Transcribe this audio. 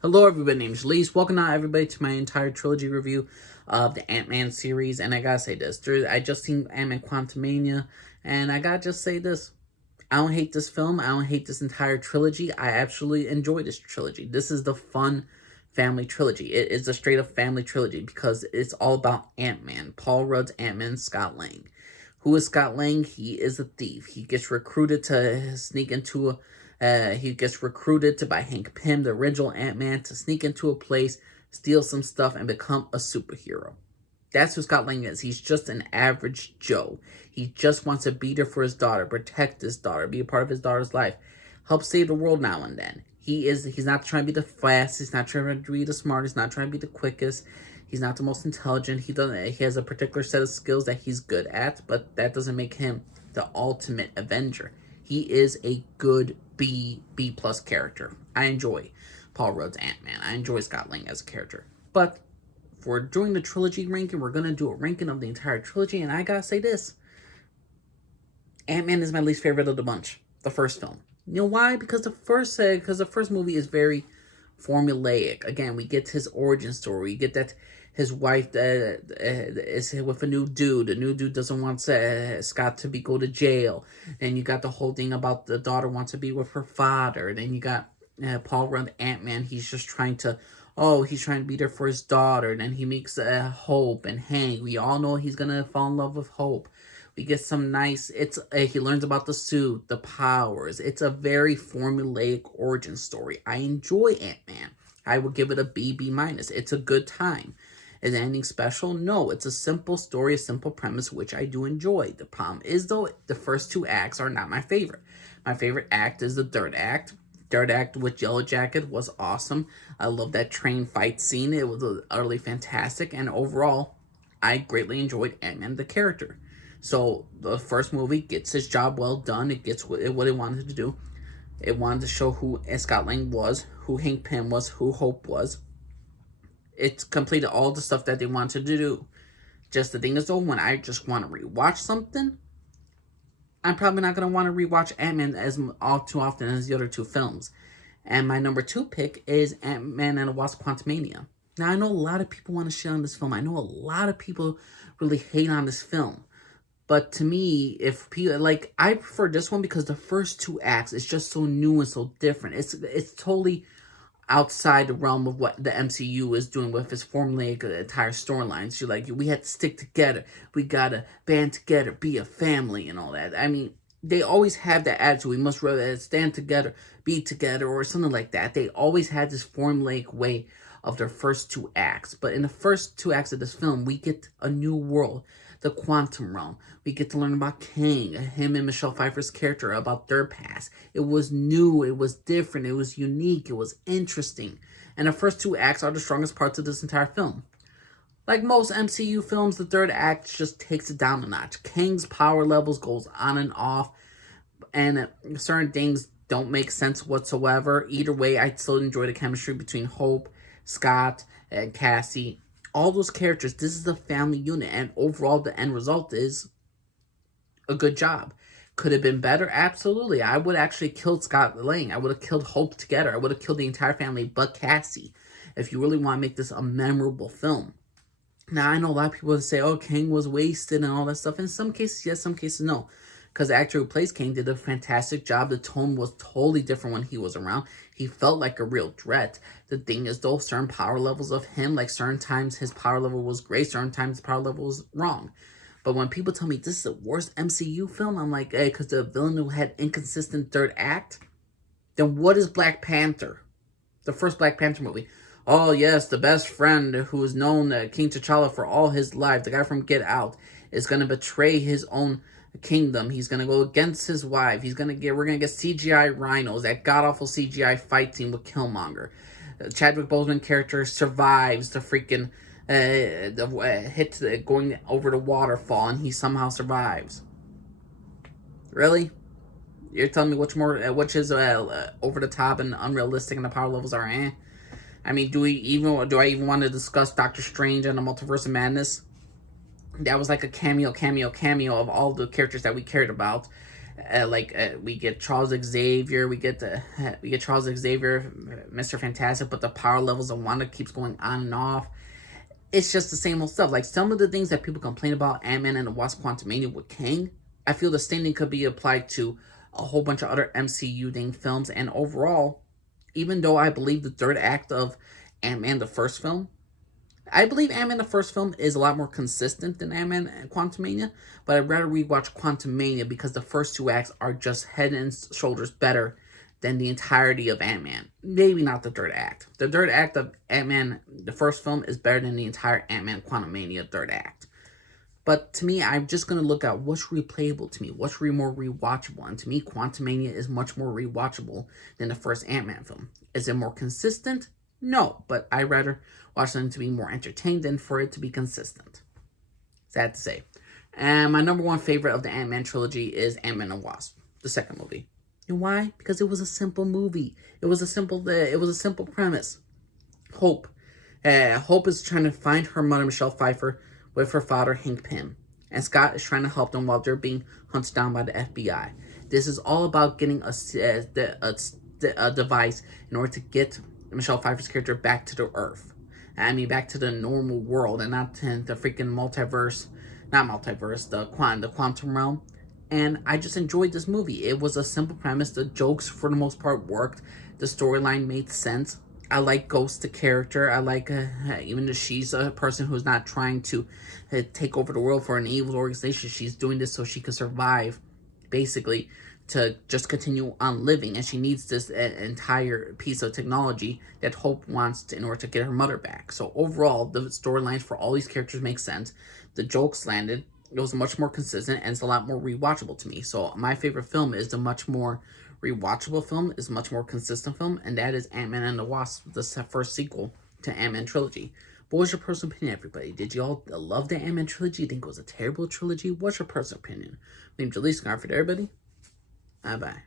Hello everybody, name's Lise. Welcome out everybody to my entire trilogy review of the Ant-Man series. And I gotta say this, I just seen Ant-Man Quantumania, and I gotta just say this. I don't hate this film. I don't hate this entire trilogy. I absolutely enjoy this trilogy. This is the fun family trilogy. It is a straight up family trilogy because it's all about Ant-Man. Paul Rudd's Ant-Man, Scott Lang. Who is Scott Lang? He is a thief. He gets recruited to sneak into he gets recruited by Hank Pym, the original Ant-Man, to sneak into a place, steal some stuff, and become a superhero. That's who Scott Lang is. He's just an average Joe. He just wants to be there for his daughter, protect his daughter, be a part of his daughter's life, help save the world now and then. He's not trying to be the fastest, he's not trying to be the smartest, he's not trying to be the quickest, he's not the most intelligent. He has a particular set of skills that he's good at, but that doesn't make him the ultimate Avenger. He is a good B plus character. I enjoy Paul Rudd's Ant-Man. I enjoy Scott Lang as a character. But for doing the trilogy ranking, we're gonna do a ranking of the entire trilogy, and I gotta say this: Ant-Man is my least favorite of the bunch. The first film. You know why? Because the first movie is very formulaic. Again, we get his origin story. We get that his wife is with a new dude. The new dude doesn't want Scott to go to jail. Then you got the whole thing about the daughter wants to be with her father. Then you got Paul Rudd Ant-Man. He's just trying to, he's trying to be there for his daughter. Then he meets Hope and Hank. We all know he's going to fall in love with Hope. We get some nice, he learns about the suit, the powers. It's a very formulaic origin story. I enjoy Ant-Man. I would give it a B minus. It's a good time. Is it anything special? No, it's a simple story, a simple premise, which I do enjoy. The problem is, though, the first two acts are not my favorite. My favorite act is the third act. Third act with Yellow Jacket was awesome. I love that train fight scene. It was utterly fantastic. And overall, I greatly enjoyed Ant-Man, the character. So the first movie gets its job well done. It gets what it wanted to do. It wanted to show who Scott Lang was, who Hank Pym was, who Hope was. It completed all the stuff that they wanted to do. Just the thing is, though, when I just want to rewatch something, I'm probably not going to want to rewatch Ant-Man all too often as the other two films. And my number 2 pick is Ant-Man and the Wasp: Quantumania. Now, I know a lot of people want to shit on this film. I know a lot of people really hate on this film. But to me, if people I prefer this one because the first two acts is just so new and so different. It's totally outside the realm of what the MCU is doing with its formulaic entire storylines. We had to stick together. We gotta band together, be a family, and all that. I mean, they always have that attitude. We must rather stand together, be together, or something like that. They always had this formulaic way of their first two acts. But in the first two acts of this film, we get a new world. The quantum realm. We get to learn about Kang, him and Michelle Pfeiffer's character, about their past. It was new, it was different, it was unique, it was interesting. And the first two acts are the strongest parts of this entire film. Like most MCU films, the third act just takes it down a notch. Kang's power levels goes on and off, and certain things don't make sense whatsoever. Either way, I still enjoy the chemistry between Hope, Scott, and Cassie. All those characters, this is a family unit, and overall the end result is a good job. Could have been better? Absolutely. I would actually killed Scott Lang. I would have killed Hope together. I would have killed the entire family but Cassie, if you really want to make this a memorable film. Now, I know a lot of people would say, Kang was wasted and all that stuff. In some cases, yes, some cases, no. Because the actor who plays Kang did a fantastic job. The tone was totally different when he was around. He felt like a real threat. The thing is, though, certain power levels of him, like certain times his power level was great, certain times his power level was wrong. But when people tell me this is the worst MCU film, I'm like, hey, because the villain who had inconsistent third act, then what is Black Panther? The first Black Panther movie. Oh, yes, the best friend who is known King T'Challa for all his life, the guy from Get Out, is going to betray his own kingdom. He's going to go against his wife. We're going to get CGI rhinos, that god-awful CGI fight scene with Killmonger. Chadwick Boseman character survives the freaking hit going over the waterfall, and he somehow survives. Really? You're telling me which is over the top and unrealistic and the power levels are I mean, do I even want to discuss Doctor Strange and the Multiverse of Madness? That was like a cameo of all the characters that we cared about. We get Charles Xavier, we get Charles Xavier, Mr. Fantastic, but the power levels of Wanda keeps going on and off. It's just the same old stuff. Like some of the things that people complain about Ant-Man and the Wasp Quantumania with Kang, I feel the same thing could be applied to a whole bunch of other MCU ding films. And overall, even though I believe the third act of Ant-Man, the first film, I believe Ant-Man the first film is a lot more consistent than Ant-Man and Quantumania, but I'd rather rewatch Quantumania because the first two acts are just head and shoulders better than the entirety of Ant-Man. Maybe not the third act. The third act of Ant-Man, the first film, is better than the entire Ant-Man Quantumania third act. But to me, I'm just going to look at what's replayable to me, what's more rewatchable. And to me, Quantumania is much more rewatchable than the first Ant-Man film. Is it more consistent? No, but I'd rather watch them to be more entertained than for it to be consistent. Sad to say. And my number one favorite of the Ant-Man trilogy is Ant-Man and Wasp, the second movie. And why? Because it was a simple movie. It was a simple premise. Hope. Hope is trying to find her mother, Michelle Pfeiffer, with her father, Hank Pym. And Scott is trying to help them while they're being hunted down by the FBI. This is all about getting a device in order to get Michelle Pfeiffer's character back to the Earth. I mean, back to the normal world and not to the freaking the quantum realm. And I just enjoyed this movie. It was a simple premise. The jokes, for the most part, worked. The storyline made sense. I like Ghost, the character. I like, even though she's a person who's not trying to take over the world for an evil organization, she's doing this so she can survive, basically, to just continue on living. And she needs this entire piece of technology that Hope wants in order to get her mother back. So overall, the storylines for all these characters make sense. The jokes landed. It was much more consistent, and it's a lot more rewatchable to me. So my favorite film is the much more rewatchable film, is a much more consistent film, and that is Ant-Man and the Wasp, the first sequel to Ant-Man trilogy. What was your personal opinion, everybody? Did you all love the Ant-Man trilogy? You think it was a terrible trilogy? What's your personal opinion? My name's Jalise, for everybody. Bye-bye.